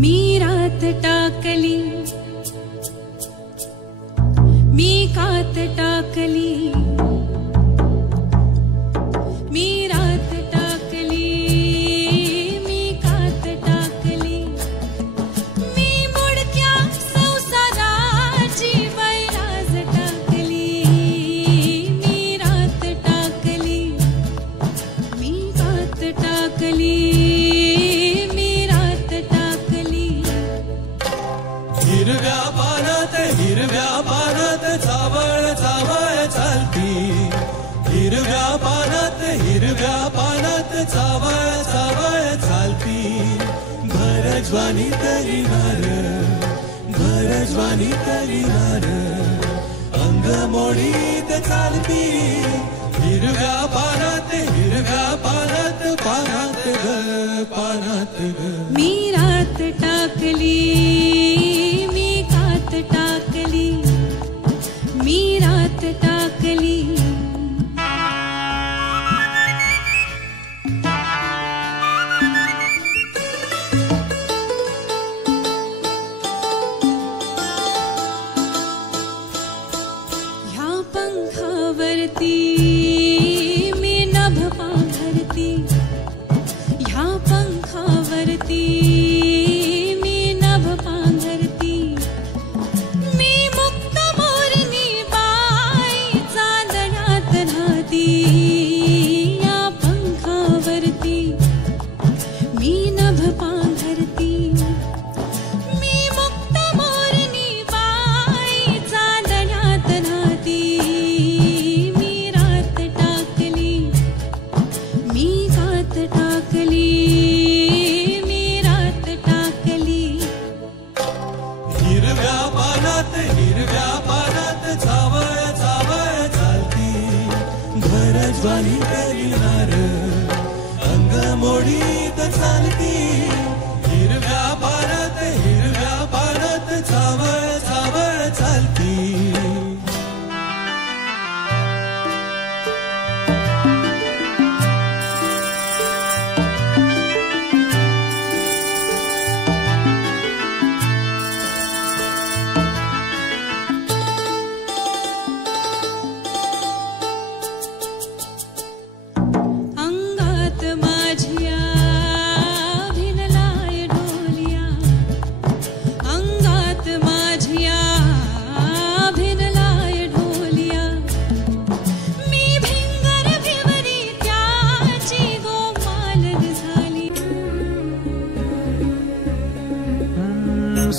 मी रात टाकली, मी कात टाकली, मी रात टाकली, मी कात टाकली, मी मुडक्या संसाराची वैराज टाकली, मी रात टाकली, मी कात टाकली, हिरव्या पानात चावळ चावळ चालती, हिरव्या पानात चावळ चावळ चालती, भरज्वानी तरी नार, भरज्वानी तरी नार, अंग मोडीत चालती, हिरव्या पानात पानात ग पानात ग। मी रात टाकली, टाकली, मी रात टाकली, ह्या पंखावरती मी नभ पांघरती, ह्या पंखावरती मी नभ पांघरती, या पंखावरती मी नभ पांघरती, मी मुक्त मोरनी बाई चांदण्यात नाती, मी रात टाकली, मी कात टाकली, मी रात टाकली, हिरव्या पानात चावळ चावळ चालती, भरज्वानी तरी नार, अंग मोडीत चालती, हिरव्या पानात चावळ चावळ चालती।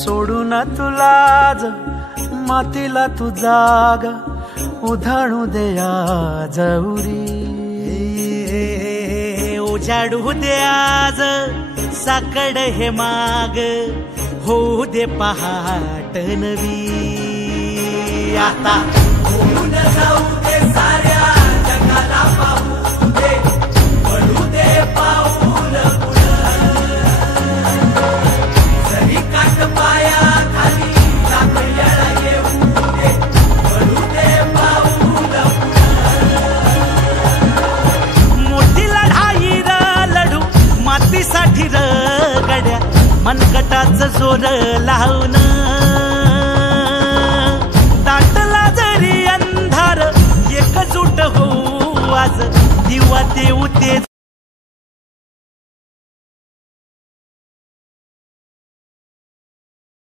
सोडून तुला मातीला तू जाग उधाणू दे आज उरी, उजाडू दे आज साकड हे माग, होऊ दे पहाट नवी, आता होऊन जाऊ दे साऱ्या जगाला पाहू दे, पडू दे पाऊल जरी काट पाया खाली टाकल्याला येऊ दे, पडू दे पाऊल मोठी लढाई लढू मातीसाठी गड्या, मनगटाच जोर लावून दाटला जरी अंधार एकजूट होऊ आज, दिवा देऊ ते